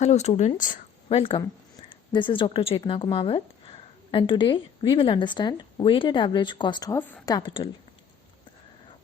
Hello students, welcome. This is Dr. Chetna Kumawat and today we will understand weighted average cost of capital.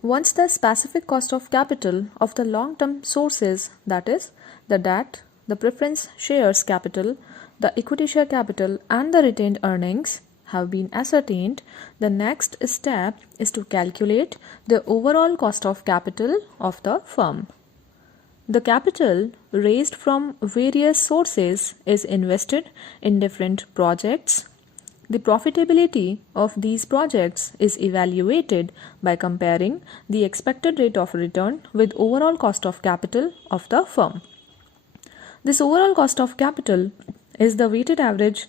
Once the specific cost of capital of the long-term sources, that is the debt, the preference shares capital, the equity share capital and the retained earnings have been ascertained, the next step is to calculate the overall cost of capital of the firm. The capital raised from various sources is invested in different projects. The profitability of these projects is evaluated by comparing the expected rate of return with overall cost of capital of the firm. This overall cost of capital is the weighted average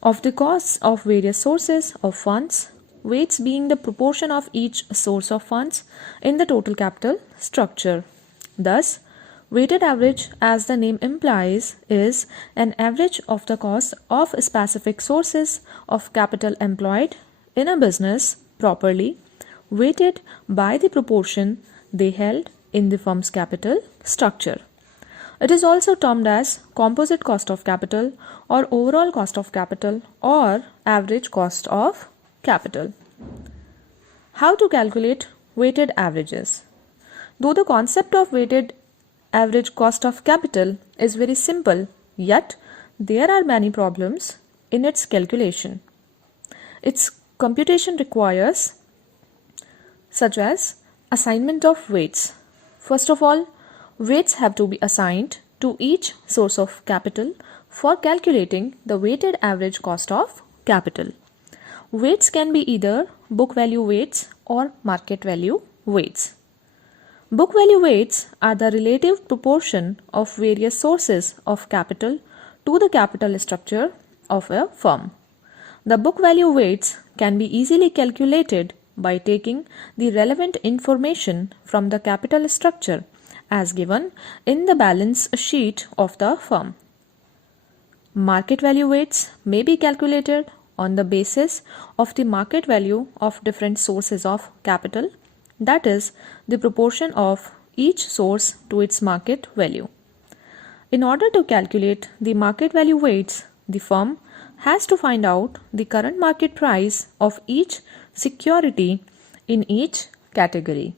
of the costs of various sources of funds, weights being the proportion of each source of funds in the total capital structure. Thus, weighted average, as the name implies, is an average of the cost of specific sources of capital employed in a business properly weighted by the proportion they held in the firm's capital structure. It is also termed as composite cost of capital or overall cost of capital or average cost of capital. How to calculate weighted averages? Though the concept of weighted average cost of capital is very simple, yet there are many problems in its calculation. Its computation requires such as assignment of weights. First of all, weights have to be assigned to each source of capital for calculating the weighted average cost of capital. Weights can be either book value weights or market value weights. Book value weights are the relative proportion of various sources of capital to the capital structure of a firm. The book value weights can be easily calculated by taking the relevant information from the capital structure as given in the balance sheet of the firm. Market value weights may be calculated on the basis of the market value of different sources of capital, that is, the proportion of each source to its market value. In order to calculate the market value weights, the firm has to find out the current market price of each security in each category.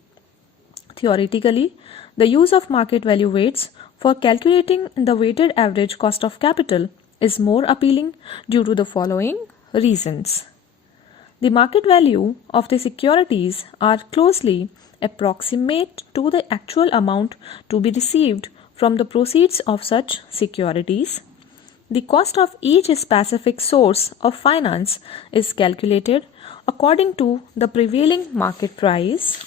Theoretically, the use of market value weights for calculating the weighted average cost of capital is more appealing due to the following reasons. The market value of the securities are closely approximate to the actual amount to be received from the proceeds of such securities. The cost of each specific source of finance is calculated according to the prevailing market price.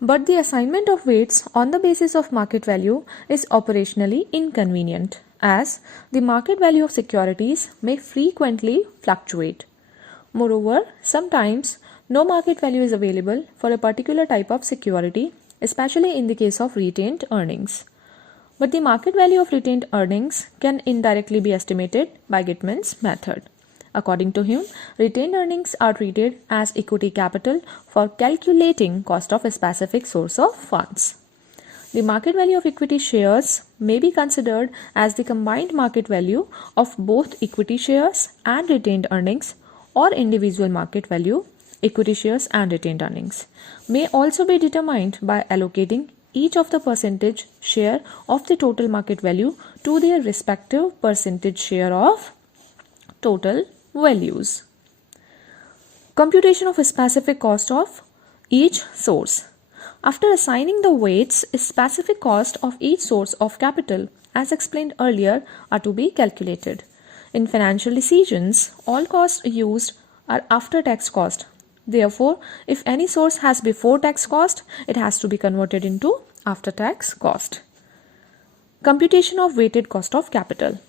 But the assignment of weights on the basis of market value is operationally inconvenient, as the market value of securities may frequently fluctuate. Moreover, sometimes no market value is available for a particular type of security, especially in the case of retained earnings. But the market value of retained earnings can indirectly be estimated by Gitman's method. According to him, retained earnings are treated as equity capital for calculating cost of a specific source of funds. The market value of equity shares may be considered as the combined market value of both equity shares and retained earnings, or individual market value, equity shares and retained earnings, may also be determined by allocating each of the percentage share of the total market value to their respective percentage share of total values. Computation of a specific cost of each source. After assigning the weights, a specific cost of each source of capital, as explained earlier, are to be calculated. In financial decisions, all costs used are after-tax cost. Therefore, if any source has before-tax cost, it has to be converted into after-tax cost. Computation of weighted cost of capital.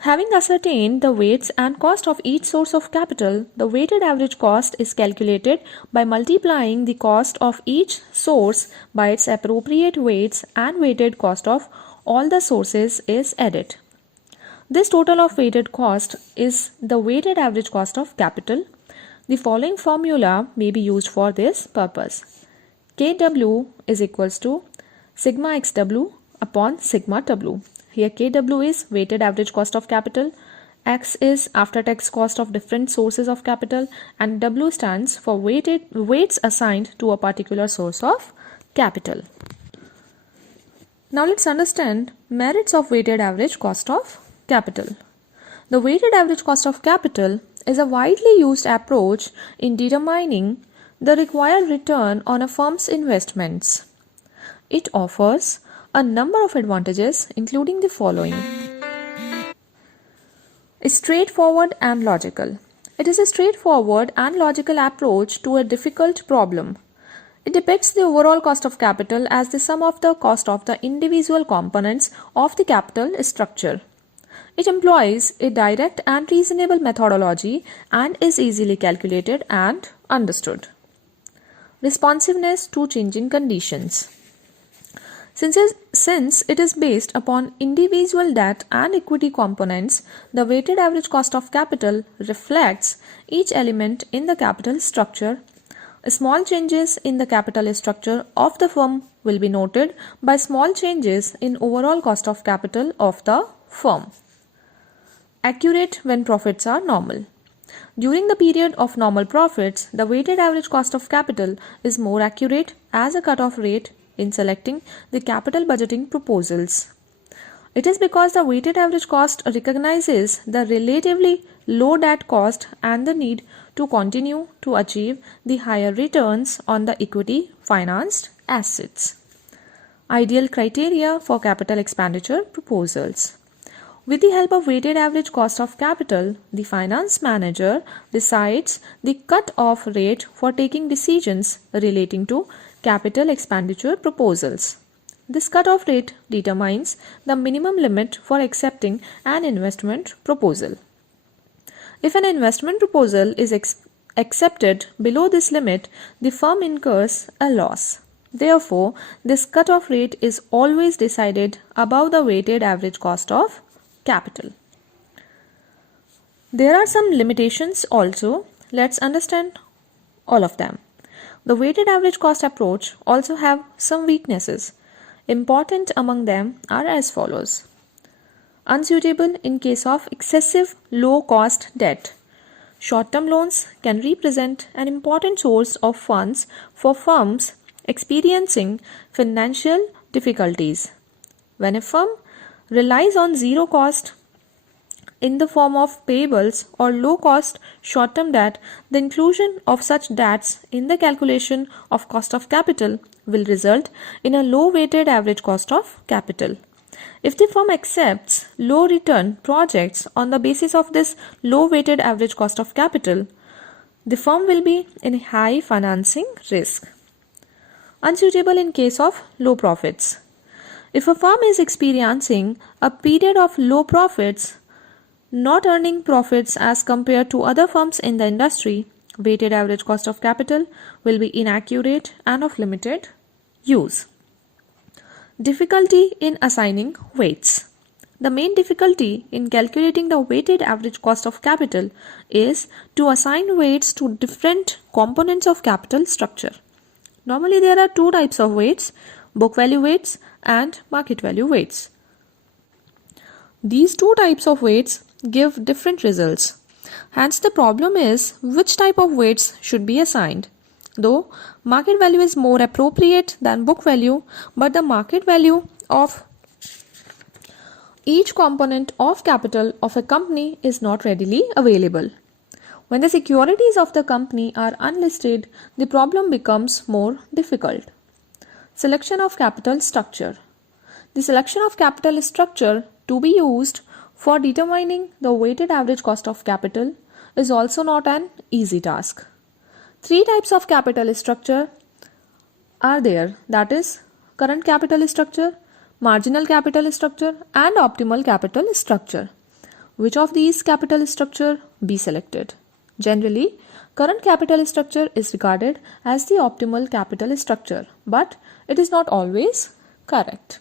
Having ascertained the weights and cost of each source of capital, the weighted average cost is calculated by multiplying the cost of each source by its appropriate weights, and weighted cost of all the sources is added. This total of weighted cost is the weighted average cost of capital. The following formula may be used for this purpose. Kw is equals to sigma xw upon sigma w. Here Kw is weighted average cost of capital, X is after-tax cost of different sources of capital, and W stands for weights assigned to a particular source of capital. Now let's understand merits of weighted average cost of capital. The weighted average cost of capital is a widely used approach in determining the required return on a firm's investments. It offers a number of advantages, including the following. Is straightforward and logical. It is a straightforward and logical approach to a difficult problem. It depicts the overall cost of capital as the sum of the cost of the individual components of the capital structure. It employs a direct and reasonable methodology and is easily calculated and understood. Responsiveness to changing conditions. Since it is based upon individual debt and equity components, the weighted average cost of capital reflects each element in the capital structure. Small changes in the capital structure of the firm will be noted by small changes in overall cost of capital of the firm. Accurate when profits are normal. During the period of normal profits, the weighted average cost of capital is more accurate as a cutoff rate in selecting the capital budgeting proposals. It is because the weighted average cost recognizes the relatively low debt cost and the need to continue to achieve the higher returns on the equity financed assets. Ideal criteria for capital expenditure proposals. With the help of weighted average cost of capital, the finance manager decides the cut-off rate for taking decisions relating to capital expenditure proposals. This cut-off rate determines the minimum limit for accepting an investment proposal. If an investment proposal is accepted below this limit, the firm incurs a loss. Therefore, this cut-off rate is always decided above the weighted average cost of capital. There are some limitations also. Let's understand all of them. The weighted average cost approach also have some weaknesses. Important among them are as follows. Unsuitable in case of excessive low-cost debt. Short-term loans can represent an important source of funds for firms experiencing financial difficulties. When a firm relies on zero cost in the form of payables or low cost short-term debt, the inclusion of such debts in the calculation of cost of capital will result in a low weighted average cost of capital. If the firm accepts low return projects on the basis of this low weighted average cost of capital, the firm will be in high financing risk. Unsuitable in case of low profits. If a firm is experiencing a period of low profits, not earning profits as compared to other firms in the industry, weighted average cost of capital will be inaccurate and of limited use. Difficulty in assigning weights. The main difficulty in calculating the weighted average cost of capital is to assign weights to different components of capital structure. Normally there are two types of weights, book value weights and market value weights. These two types of weights give different results. Hence the problem is which type of weights should be assigned. Though market value is more appropriate than book value, but the market value of each component of capital of a company is not readily available. When the securities of the company are unlisted, the problem becomes more difficult. Selection of capital structure. The selection of capital structure to be used for determining the weighted average cost of capital is also not an easy task. Three types of capital structure are there, that is current capital structure, marginal capital structure and optimal capital structure. Which of these capital structure be selected? Generally, current capital structure is regarded as the optimal capital structure, but it is not always correct.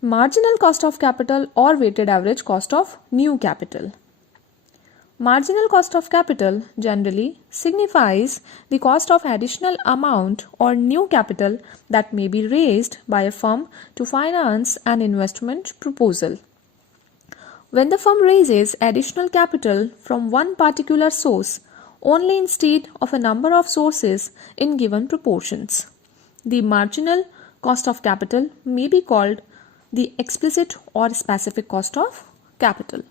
Marginal cost of capital or weighted average cost of new capital. Marginal cost of capital generally signifies the cost of additional amount or new capital that may be raised by a firm to finance an investment proposal. When the firm raises additional capital from one particular source only instead of a number of sources in given proportions, the marginal cost of capital may be called the explicit or specific cost of capital.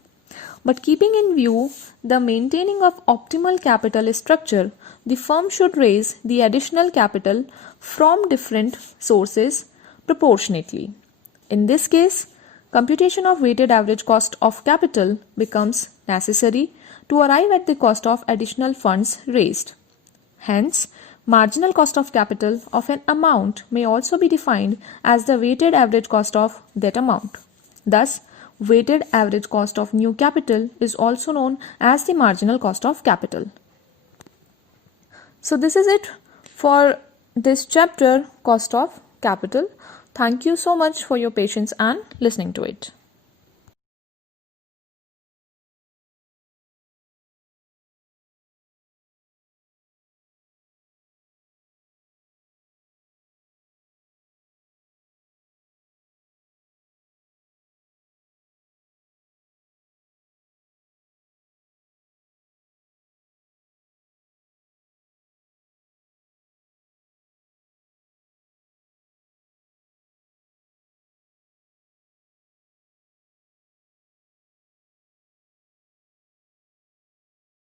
But keeping in view the maintaining of optimal capital structure, the firm should raise the additional capital from different sources proportionately. In this case, computation of weighted average cost of capital becomes necessary to arrive at the cost of additional funds raised. Hence, marginal cost of capital of an amount may also be defined as the weighted average cost of that amount. Thus, weighted average cost of new capital is also known as the marginal cost of capital. So this is it for this chapter, cost of capital. Thank you so much for your patience and listening to it.